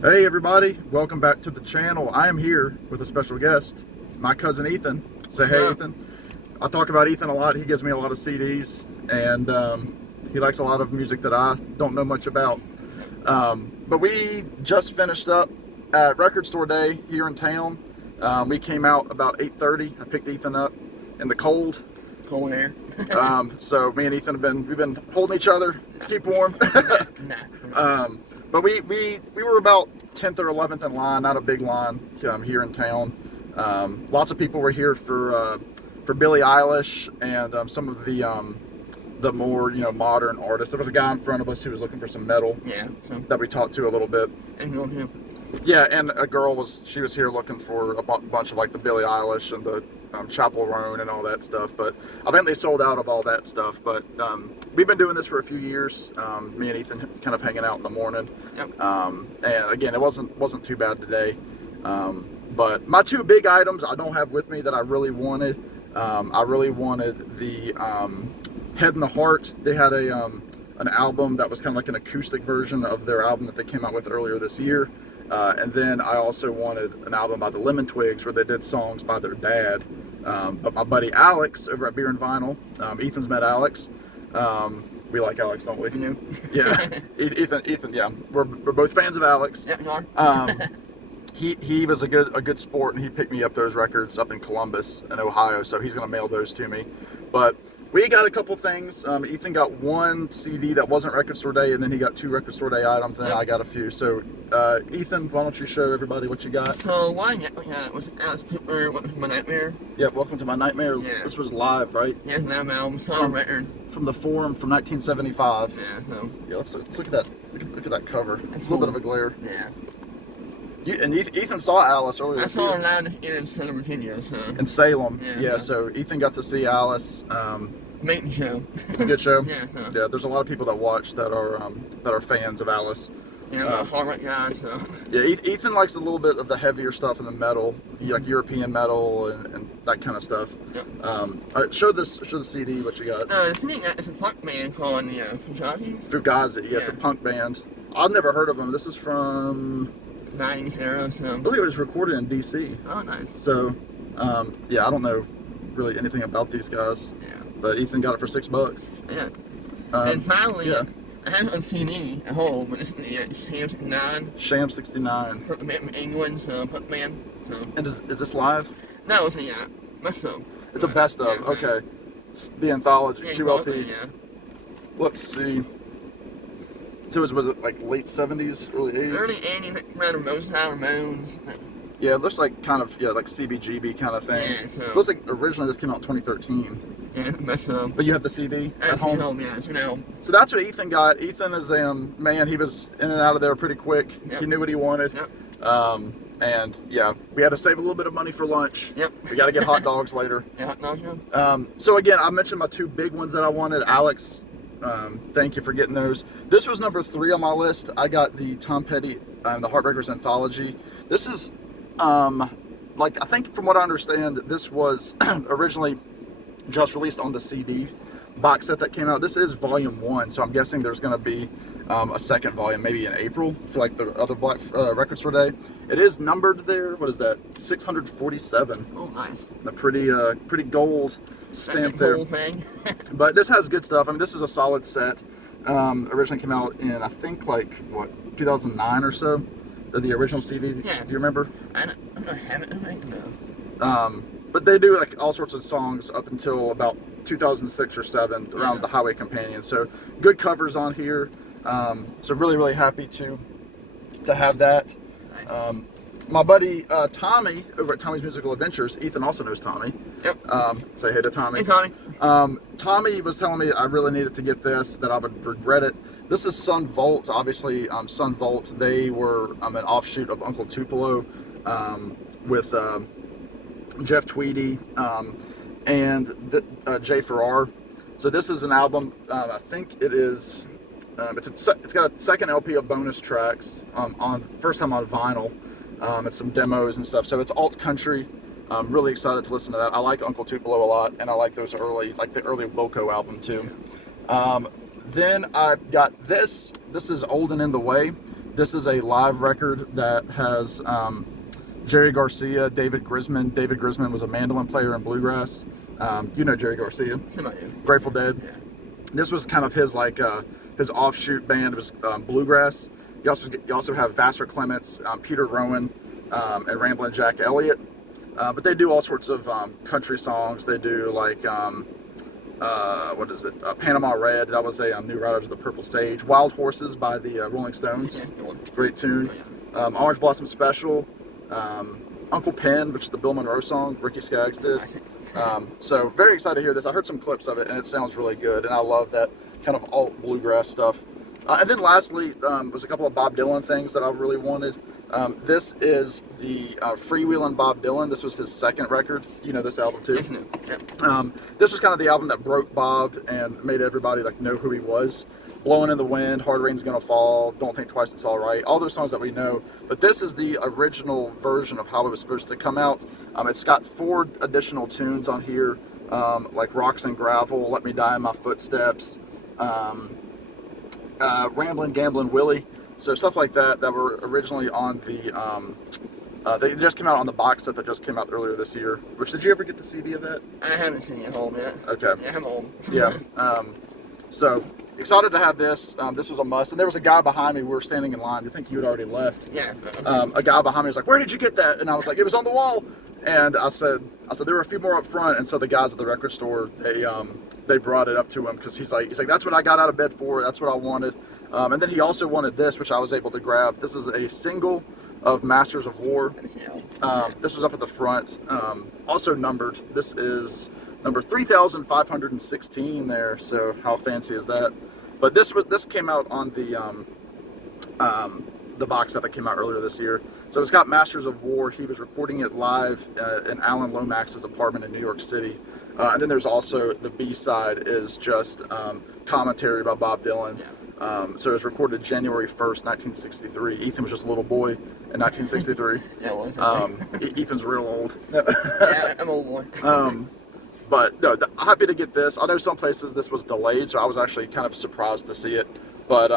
Hey everybody, welcome back to the channel. I am here with a special guest, my cousin Ethan. Say What's hey up? Ethan. I talk about Ethan a lot. He gives me a lot of CDs and he likes a lot of music that I don't know much about. But we just finished up at Record Store Day here in town. We came out about 8:30. I picked Ethan up in the cold. Cold air. So me and Ethan we've been holding each other to keep warm. Nah. But we were about 10th or 11th in line, not a big line here in town. Lots of people were here for Billie Eilish and some of the more modern artists. There was a guy in front of us who was looking for some metal Yeah, so. that we talked to a little bit. And go too. Yeah, and a girl was here looking for a bunch of like the Billie Eilish and the Chapel Roan and all that stuff. But I think they sold out of all that stuff. But we've been doing this for a few years. Me and Ethan kind of hanging out in the morning. Yep. And again, it wasn't too bad today. But my two big items I don't have with me that I really wanted. I really wanted the Head and the Heart. They had an album that was kind of like an acoustic version of their album that they came out with earlier this year. And then I also wanted an album by the Lemon Twigs where they did songs by their dad. But my buddy Alex over at Beer and Vinyl, Ethan's met Alex. We like Alex, don't we? You know? Yeah, Ethan, yeah. We're both fans of Alex. Yep, you are. He was a good sport, and he picked me up those records up in Columbus in Ohio, so he's gonna mail those to me. But we got a couple things. Ethan got one CD that wasn't Record Store Day, and then he got two Record Store Day items, and then I got a few. So Ethan, why don't you show everybody what you got? So, one was Alice Cooper, What Was My Nightmare? Yeah, Welcome to My Nightmare. Yeah. This was live, right? Yeah, it's an album, song record. From the Forum from 1975. Yeah, so. Yeah, let's look at that. Look at that cover. That's It's a little bit cool. of a glare. Yeah. And Ethan saw Alice earlier I this saw her year live this year in Southern Virginia, so. in Salem. Yeah, Yeah, yeah. so Ethan got to see Alice. Making show. It's a good show. Yeah, so. Yeah, there's a lot of people that watch that are fans of Alice. Yeah, I'm a hard rock guy, so. Yeah, Ethan likes a little bit of the heavier stuff in the metal, like European metal and that kind of stuff. Yep. All right, show the CD what you got. No, the thing is a punk band called Fugazi. Fugazi. Yeah, it's a Yeah. punk band. I've never heard of them. This is from, 90s era, I so. believe it was recorded in DC. Oh, nice. So, yeah, I don't know really anything about these guys, Yeah. but Ethan got it for $6. Yeah. Um, And finally, yeah. I had it on CD at home, but it's the Sham 69 Sham 69. from England, so punk band. So And is this live? no, it's a best of. It's a best of. Yeah, Okay. The anthology, Yeah, 2 LP. yeah. Let's see. So was it like late 70s, early 80s? Early 80s, like around Ramones. Yeah, it looks like kind of like CBGB kind of thing. Yeah, so- It looks like originally this came out in 2013, Yeah, best of. but you have the CD I at see home. home, yeah, it's an album. So that's what Ethan got. Ethan is man. He was in and out of there pretty quick. Yep. He knew what he wanted. Yep. And yeah, we had to save a little bit of money for lunch. Yep. We got to get hot dogs later. Yeah, hot dog show. So again, I mentioned my two big ones that I wanted. Alex, thank you for getting those. This was number 3 on my list. I got the Tom Petty and the Heartbreakers anthology. This is, like I think from what I understand, this was originally just released on the CD box set that came out. This is volume 1, so I'm guessing there's going to be a second volume, maybe in April for like the other Black Record Store Day. It is numbered there. What is that? 647. Oh, nice. A pretty gold stamp That there. whole thing. But this has good stuff. I mean, this is a solid set. Originally came out in I think like what 2009 or so. The original CD. Yeah. Do you remember? I don't have it, I think, no. But they do like all sorts of songs up until about 2006 or 7 around Yeah. the Highway Companion. So good covers on here. So really happy to have that. Nice. My buddy Tommy over at Tommy's Musical Adventures. Ethan also knows Tommy. Yep. Say hey to Tommy. Hey, Tommy. Tommy was telling me I really needed to get this, that I would regret it. This is Sun Volt, obviously. Sun Volt, they were an offshoot of Uncle Tupelo with Jeff Tweedy and Jay Farrar. So this is an album. I think it is. It's got a second LP of bonus tracks on first time on vinyl. And some demos and stuff. So it's alt country. I'm really excited to listen to that. I like Uncle Tupelo a lot, and I like those early, like the early Wilco album too. Then I got this. This is Old and in the Way. This is a live record that has Jerry Garcia, David Grisman. David Grisman was a mandolin player in bluegrass. You know Jerry Garcia, Grateful Dead. Yeah. This was kind of his his offshoot band. It was bluegrass. You also have Vassar Clements, Peter Rowan, and Ramblin' Jack Elliott. But they do all sorts of country songs. They do like what is it? Panama Red. That was a New Riders of the Purple Sage. Wild Horses by the Rolling Stones. Yeah, Great tune. Oh, yeah. Orange Blossom Special. Uncle Pen, which is the Bill Monroe song Ricky Skaggs did. So very excited to hear this. I heard some clips of it and it sounds really good, and I love that kind of alt bluegrass stuff. And then lastly, was a couple of Bob Dylan things that I really wanted. This is the Freewheelin' Bob Dylan. This was his second record. You know this album too. Yes, no. Yeah. This was kind of the album that broke Bob and made everybody like know who he was. Blowing in the Wind, Hard Rain's Gonna Fall, Don't Think Twice, It's All Right, all those songs that we know. But this is the original version of how it was supposed to come out. It's got 4 additional tunes on here, like Rocks and Gravel, Let Me Die in My Footsteps, Ramblin' Gamblin' Willie. So stuff like that were originally on the, they just came out on the box set that just came out earlier this year. Which, did you ever get the CD of that? I haven't seen it home yet. Okay. Yeah, I'm home. Yeah. So excited to have this. This was a must. And there was a guy behind me. We were standing in line. I think you had already left. Yeah. A guy behind me was like, "Where did you get that?" And I was like, "It was on the wall." And I said there were a few more up front. And so the guys at the record store, they brought it up to him because he's like, "That's what I got out of bed for. That's what I wanted." And then he also wanted this, which I was able to grab. This is a single of Masters of War. This was up at the front, also numbered. This is number 3,516 there. So how fancy is that? But this came out on the box set that came out earlier this year. So it's got Masters of War. He was recording it live in Alan Lomax's apartment in New York City. And then there's also the B-side is just commentary by Bob Dylan. So it was recorded January 1st, 1963. Ethan was just a little boy in 1963. Yeah, it was. Ethan's real old. Yeah, I'm old boy. But no, happy to get this. I know some places this was delayed, so I was actually kind of surprised to see it. But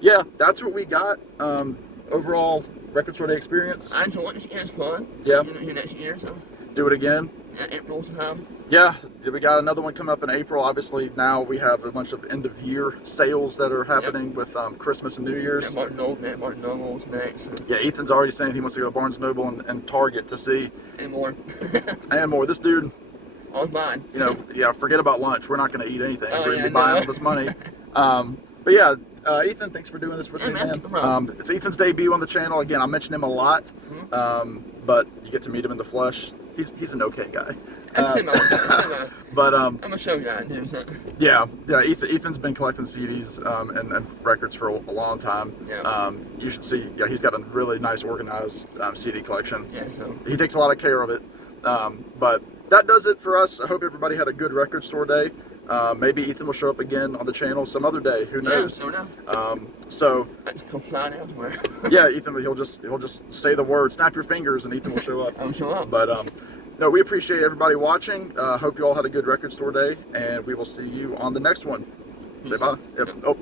yeah, that's what we got. Overall record store day experience. I enjoyed it. It's fun. Yeah. Next year, so. Do it again. Yeah, April sometime. Yeah, we got another one coming up in April. Obviously, now we have a bunch of end-of-year sales that are happening with Christmas and New Year's. Yeah, Martin Noble's next. Yeah, Ethan's already saying he wants to go to Barnes & Noble and Target to see. And more. And more. This dude, All mine. you know, yeah, forget about lunch. We're not going to eat anything. Oh, We're going to yeah, be buying no. all this money. But yeah, Ethan, thanks for doing this with me, man, man. no problem. It's Ethan's debut on the channel. Again, I mention him a lot, but you get to meet him in the flesh. He's an okay guy. That's him. But I'm a show guy, too. So. yeah. Ethan's been collecting CDs and records for a long time. Yeah. You should see. Yeah, he's got a really nice organized CD collection. Yeah, so. He takes a lot of care of it. But that does it for us. I hope everybody had a good record store day. Maybe Ethan will show up again on the channel some other day. Who knows? Yeah, no. So Let's go flying elsewhere. yeah, Ethan, he'll just say the word, snap your fingers, and Ethan will show up. I'll show up. But no, we appreciate everybody watching. Hope you all had a good record store day, and we will see you on the next one. Say bye. Yep. Oh.